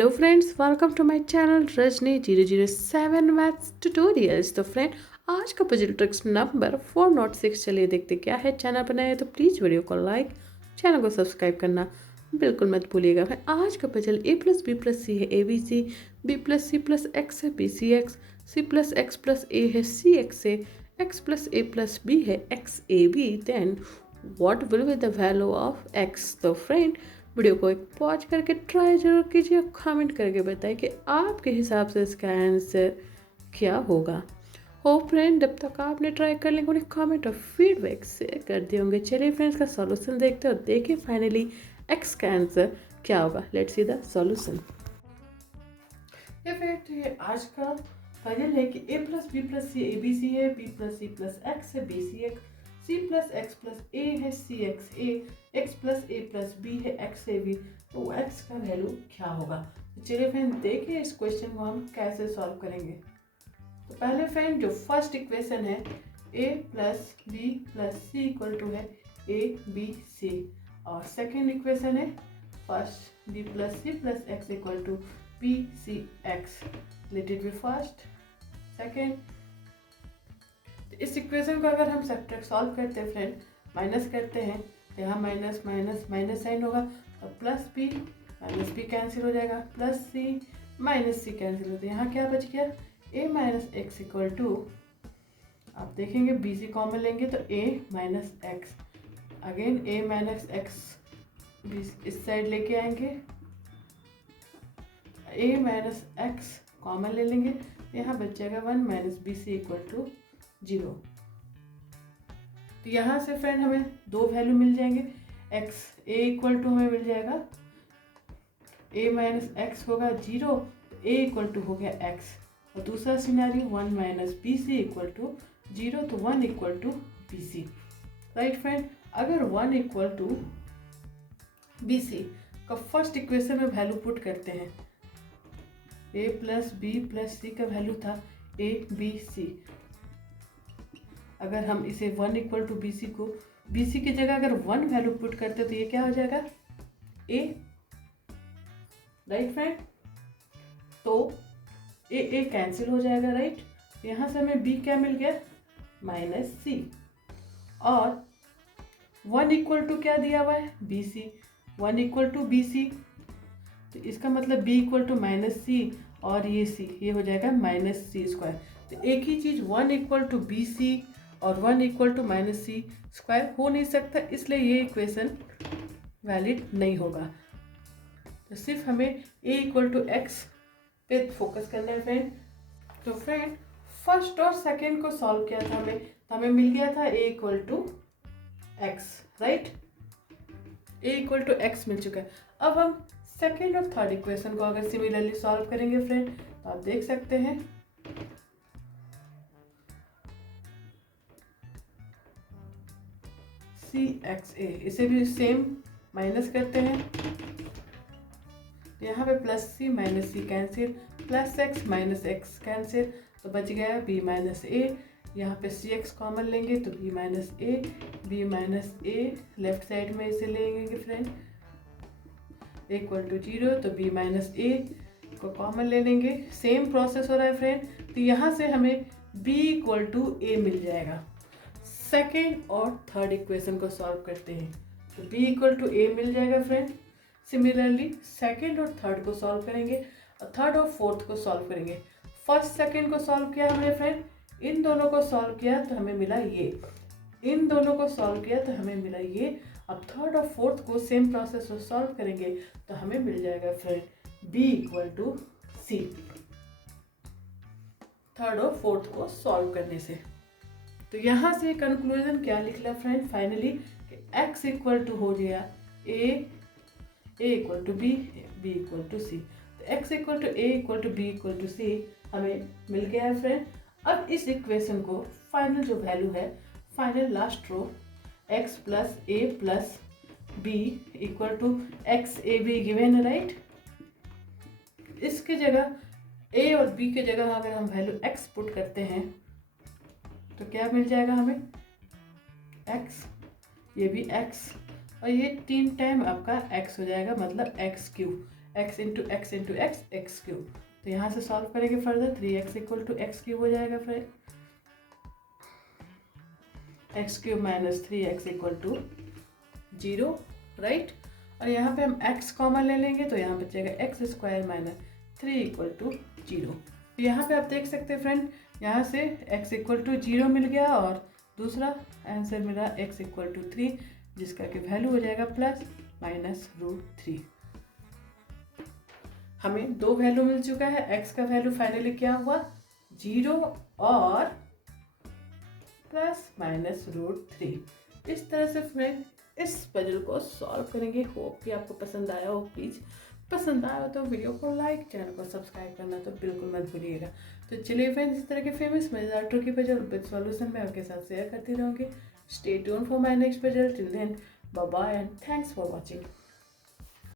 Hello friends, welcome to my channel Rajni 007 maths tutorials. तो friend, आज का पजल ट्रिक्स नंबर 406। चलिए देखते क्या है। चैनल पर नए हैं तो प्लीज़ वीडियो को लाइक, चैनल को सब्सक्राइब करना बिल्कुल मत भूलिएगा। फिर आज का puzzle a plus B plus C है ABC, b प्लस सी प्लस एक्स है BCX, c plus x plus ए है CX है, x प्लस ए प्लस बी है XAB। Then what will be the value of x। तो फ्रेंड, वीडियो को एक pause करके try जरूर कीजिए और कमेंट करके बताइए कि आपके हिसाब से इसका आंसर क्या होगा। हो फ्रेंड, जब तक आपने ट्राई कर लेंगे उन्हें कमेंट और फीडबैक शेयर कर दिए होंगे। चलिए फ्रेंड्स, का सॉल्यूशन देखते हैं और देखिए फाइनली एक्स का आंसर क्या होगा। Let's see the solution. ये आज का पजल है कि a plus B plus c ABC है, b प्लस सी प्लस एक्स है BCX, c plus x plus ए है CXA, x प्लस ए प्लस बी है XAB। तो x का वैल्यू क्या होगा। तो चलिए फ्रेंड देखिए इस क्वेश्चन को हम कैसे सॉल्व करेंगे। तो पहले फ्रेंड, जो फर्स्ट इक्वेशन है a plus B plus c equal to है ABC, और सेकेंड इक्वेशन है first b plus C plus x equal to BCX। Let it be first second. इस इक्वेशन को अगर हम सब्ट्रैक्ट सॉल्व करते हैं फ्रेंड, माइनस करते हैं तो यहाँ माइनस माइनस माइनस साइन होगा, तो plus b minus b cancel हो जाएगा, plus c minus c cancel होता है। यहाँ क्या बच गया, a minus x equal to, आप देखेंगे बी सी कॉमन लेंगे तो a minus x, again a minus x इस साइड लेके आएंगे, a माइनस एक्स कॉमन ले लेंगे, यहाँ बच जाएगा 1 minus b c equal to 0। तो यहाँ से फ्रेंड हमें दो वैल्यू मिल जाएंगे। x a इक्वल टू हमें मिल जाएगा a माइनस एक्स होगा 0, तो a इक्वल टू हो गया x। और दूसरा scenario 1 minus b c equal to 0, तो 1 equal to b c. Right friend, अगर 1 इक्वल टू बी सी का फर्स्ट इक्वेशन में वैल्यू पुट करते हैं, a plus B plus c का वैल्यू था ABC। अगर हम इसे 1 इक्वल टू बी सी को, बी सी की जगह अगर 1 वैल्यू पुट करते तो ये क्या हो जाएगा a। राइट फ्रेंड, तो a कैंसिल हो जाएगा। राइट, यहाँ से हमें b क्या मिल गया, माइनस सी, और 1 इक्वल टू क्या दिया हुआ है BC, 1 इक्वल टू BC, तो इसका मतलब b इक्वल टू माइनस सी, और ये c, ये हो जाएगा माइनस सी स्क्वायर। तो एक ही चीज़ 1 इक्वल टू BC और 1 equal to minus c square हो नहीं सकता, इसलिए ये इक्वेशन वैलिड नहीं होगा। तो सिर्फ हमें a इक्वल टू एक्स पे फोकस करना है फ्रेंड। तो फ्रेंड, फर्स्ट और सेकेंड को सॉल्व किया था हमें, तो हमें मिल गया था a equal to x. Right, a equal to x मिल चुका है। अब हम सेकेंड और थर्ड इक्वेशन को अगर सिमिलरली सॉल्व करेंगे फ्रेंड, तो आप देख सकते हैं CXA, इसे भी सेम माइनस करते हैं, तो यहाँ पे plus c minus c cancel, plus x minus x cancel, तो बच गया b माइनस ए। यहाँ पे CX कॉमन लेंगे तो b माइनस ए, बी माइनस ए लेफ्ट साइड में इसे लेंगे फ्रेंड, इक्वल टू 0, तो b माइनस ए को कॉमन ले लेंगे। सेम प्रोसेस हो रहा है फ्रेंड, तो यहाँ से हमें b इक्वल टू ए मिल जाएगा। सेकेंड और थर्ड इक्वेशन को सॉल्व करते हैं, तो b इक्वल टू ए मिल जाएगा फ्रेंड। सिमिलरली सेकेंड और थर्ड को सॉल्व करेंगे, और थर्ड और फोर्थ को सॉल्व करेंगे। फर्स्ट सेकेंड को सॉल्व किया हमने फ्रेंड, इन दोनों को सॉल्व किया तो हमें मिला ये, इन दोनों को सॉल्व किया तो हमें मिला ये। अब थर्ड और फोर्थ को सेम प्रोसेस से सॉल्व करेंगे तो हमें मिल जाएगा friend b equal to c, third और फोर्थ को सॉल्व करने से। तो यहाँ से कंक्लूजन क्या निकला friend, finally x equal to हो गया a equal to b equal to c. तो x equal to a equal to b equal to c हमें मिल गया है फ्रेंड। अब इस इक्वेशन को फाइनल जो वैल्यू है, final last row x plus A plus b equal to x a b given है। राइट, इसके जगह a और b के जगह अगर हम वैल्यू x पुट करते हैं तो क्या मिल जाएगा हमें, x, ये भी x, और ये 3 टाइम आपका x हो जाएगा, मतलब x cube. X into x into x, x cube. तो यहाँ से सॉल्व करेंगे further, 3x equal to x cube हो जाएगा friend, x cube minus 3x equal to 0, right. और यहाँ पे हम x कॉमन ले लेंगे तो यहाँ बचेगा x square minus 3 equal to 0। तो यहाँ पे आप देख सकते हैं फ्रेंड, यहाँ से x इक्वल टू 0 मिल गया और दूसरा आंसर मिला x इक्वल टू 3, जिसका कि वैल्यू हो जाएगा प्लस माइनस √3। हमें दो वैल्यू मिल चुका है, x का वैल्यू फाइनली क्या हुआ 0 और प्लस माइनस √3। इस तरह से फ्रेंड इस पजल को सॉल्व करेंगे। होप कि आपको पसंद आया हो। प्लीज़ पसंद आया हो तो वीडियो को लाइक, चैनल को सब्सक्राइब करना तो बिल्कुल मत भूलिएगा। तो चलिए फ्रेंड्स, इस तरह के फेमस मजेदार ट्रिकी पजल विद सॉल्यूशन मैं आपके साथ शेयर करती रहूँगी। Stay tune for my next puzzle. Till then bye bye and thanks for watching.